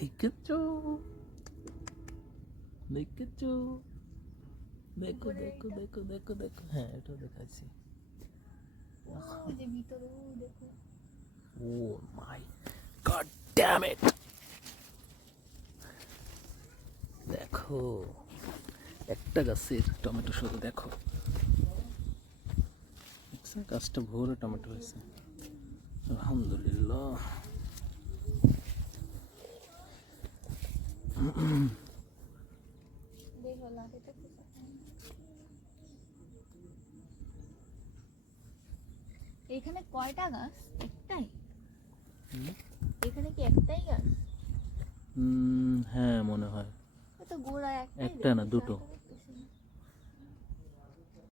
দেখেছো দেখেছো, দেখো দেখো দেখো দেখো দেখো, হ্যাঁ এটা দেখাচ্ছি। ও মাই গড ড্যাম ইট, দেখো একটা গাছের টমেটো শুধু দেখো, গাছটা ভরে টমেটো হয়েছে, আলহামদুলিল্লাহ। এখানে কয়টা গাছ? একটাই? এখানে কি একটাই গাছ? হ্যাঁ মনে হয়, তো গোড়া একটা না দুটো।